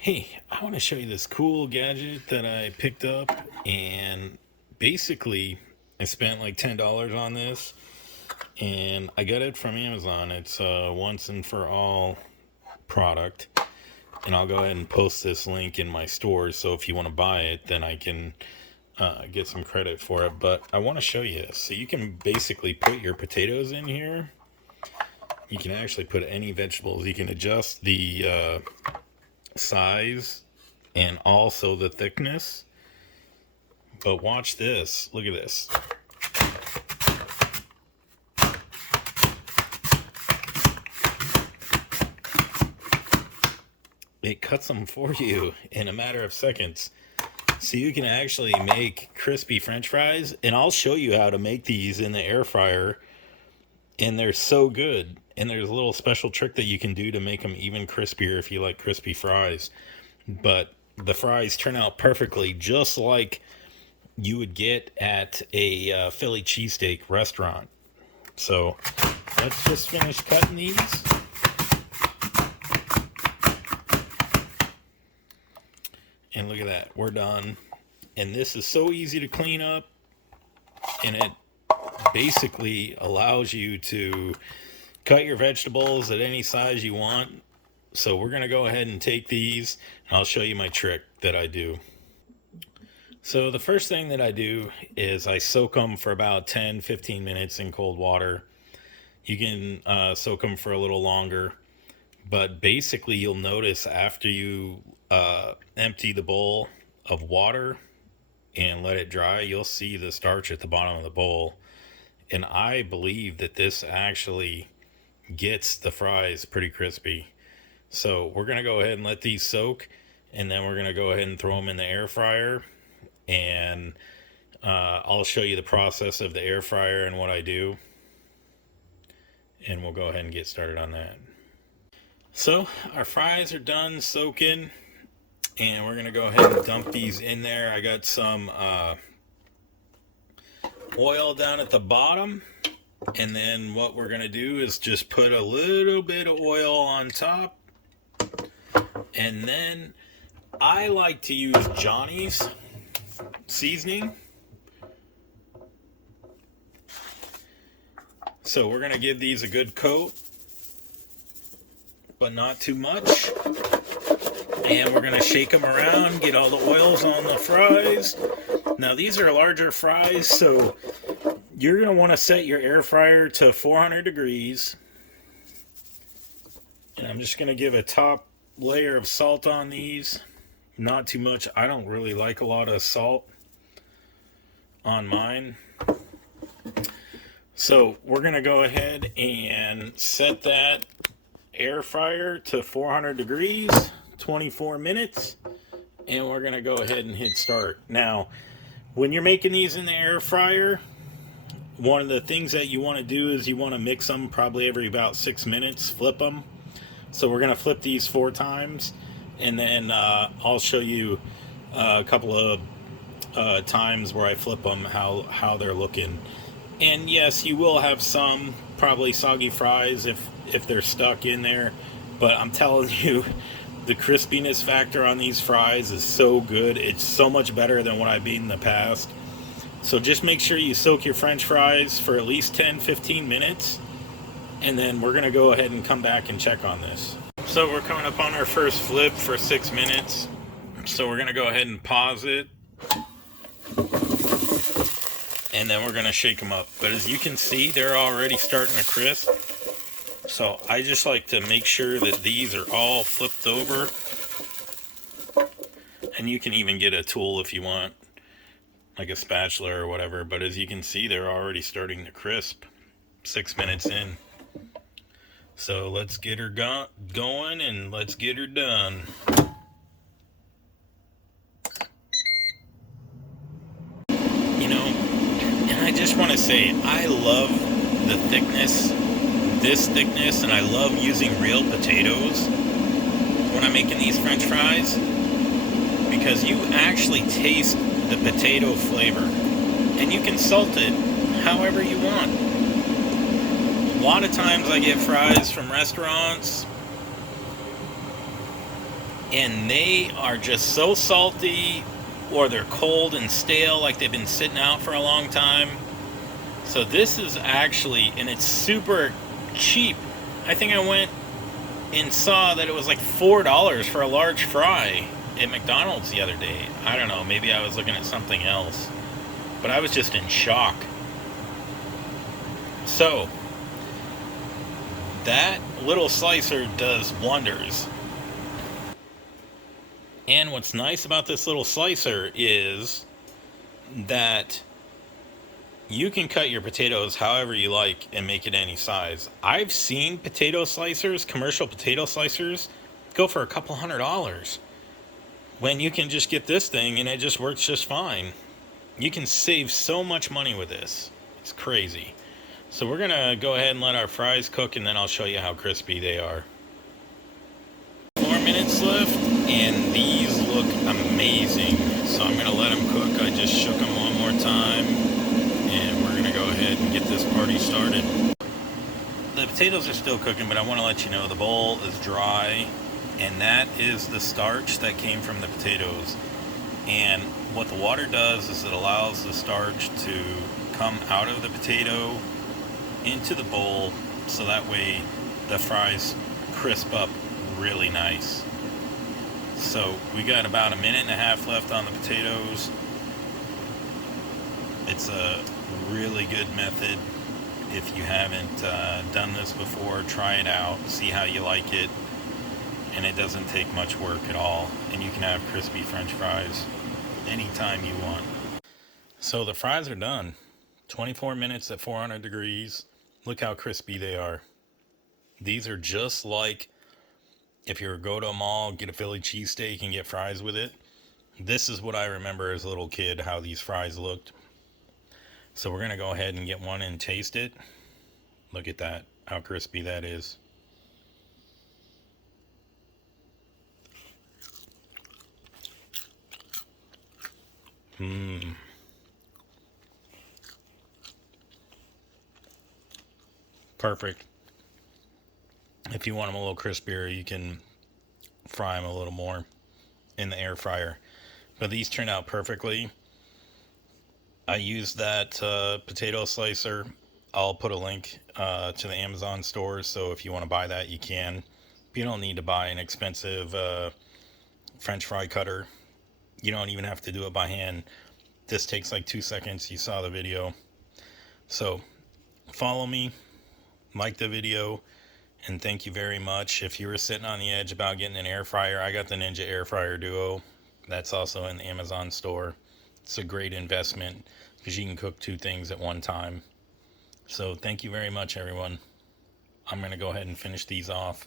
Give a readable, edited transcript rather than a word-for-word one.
Hey, I want to show you this cool gadget that I picked up, and basically, I spent like $10 on this, and I got it from Amazon. It's a once and for all product, and I'll go ahead and post this link in my store. So if you want to buy it, then I can get some credit for it. But I want to show you this. So you can basically put your potatoes in here. You can actually put any vegetables. You can adjust the size and also the thickness. But watch this. Look at this. It cuts them for you in a matter of seconds. So you can actually make crispy French fries, and I'll show you how to make these in the air fryer, and they're so good. And there's a little special trick that you can do to make them even crispier if you like crispy fries. But the fries turn out perfectly, just like you would get at a Philly cheesesteak restaurant. So let's just finish cutting these. And look at that, we're done. And this is so easy to clean up, and it basically allows you to cut your vegetables at any size you want. So we're going to go ahead and take these, and I'll show you my trick that I do. So the first thing that I do is I soak them for about 10-15 minutes in cold water. You can soak them for a little longer, but basically you'll notice after you empty the bowl of water and let it dry, you'll see the starch at the bottom of the bowl. And I believe that this actually gets the fries pretty crispy. So we're going to go ahead and let these soak, and then we're going to go ahead and throw them in the air fryer. And I'll show you the process of the air fryer and what I do. And we'll go ahead and get started on that. So our fries are done soaking, and we're going to go ahead and dump these in there. I got some oil down at the bottom. And then what we're going to do is just put a little bit of oil on top. And then I like to use Johnny's seasoning. So we're going to give these a good coat, but not too much. And we're going to shake them around, get all the oils on the fries. Now these are larger fries, so you're going to want to set your air fryer to 400 degrees. And I'm just going to give a top layer of salt on these. Not too much. I don't really like a lot of salt on mine. So we're going to go ahead and set that air fryer to 400 degrees, 24 minutes. And we're going to go ahead and hit start. Now, when you're making these in the air fryer, one of the things that you want to do is you want to mix them probably every about 6 minutes, flip them. So we're going to flip these 4 times, and then I'll show you a couple of times where I flip them, how they're looking. And yes, you will have some probably soggy fries if they're stuck in there, but I'm telling you, the crispiness factor on these fries is so good. It's so much better than what I've made in the past. So just make sure you soak your French fries for at least 10-15 minutes, and then we're going to go ahead and come back and check on this. So we're coming up on our first flip for 6 minutes. So we're going to go ahead and pause it, and then we're going to shake them up. But as you can see, they're already starting to crisp. So I just like to make sure that these are all flipped over. And you can even get a tool if you want, like a spatula or whatever. But as you can see, they're already starting to crisp 6 minutes in. So let's get her going, and let's get her done. You know, and I just want to say, I love the thickness, this thickness, and I love using real potatoes when I'm making these French fries, because you actually taste the potato flavor, and you can salt it however you want. A lot of times I get fries from restaurants and they are just so salty, or they're cold and stale, like they've been sitting out for a long time. So this is actually, and it's super cheap. I think I went and saw that it was like $4 for a large fry at McDonald's the other day. I don't know, maybe I was looking at something else, but I was just in shock. So that little slicer does wonders. And what's nice about this little slicer is that you can cut your potatoes however you like and make it any size. I've seen potato slicers, commercial potato slicers, go for a couple $100, when you can just get this thing and it just works just fine. You can save so much money with this. It's crazy. So we're gonna go ahead and let our fries cook, and then I'll show you how crispy they are. 4 minutes left, and these look amazing. So I'm gonna let them cook. I just shook them one more time, and we're gonna go ahead and get this party started. The potatoes are still cooking, but I want to let you know the bowl is dry, and that is the starch that came from the potatoes. And what the water does is it allows the starch to come out of the potato into the bowl, so that way the fries crisp up really nice. So we got about a minute and a half left on the potatoes. It's a really good method. If you haven't done this before, try it out, see how you like it, and it doesn't take much work at all, and you can have crispy French fries anytime you want. So the fries are done. 24 minutes at 400 degrees. Look how crispy they are. These are just like if you were to go to a mall, get a Philly cheesesteak and get fries with it. This is what I remember as a little kid, how these fries looked. So we're going to go ahead and get one and taste it. Look at that, how crispy that is. Perfect. If you want them a little crispier, you can fry them a little more in the air fryer. But these turned out perfectly. I used that potato slicer. I'll put a link to the Amazon store, so if you want to buy that, you can. You don't need to buy an expensive French fry cutter. You don't even have to do it by hand. This takes like 2 seconds. You saw the video. So follow me, like the video, and thank you very much. If you were sitting on the edge about getting an air fryer, I got the Ninja Air Fryer Duo. That's also in the Amazon store. It's a great investment because you can cook 2 things at one time. So thank you very much, everyone. I'm going to go ahead and finish these off.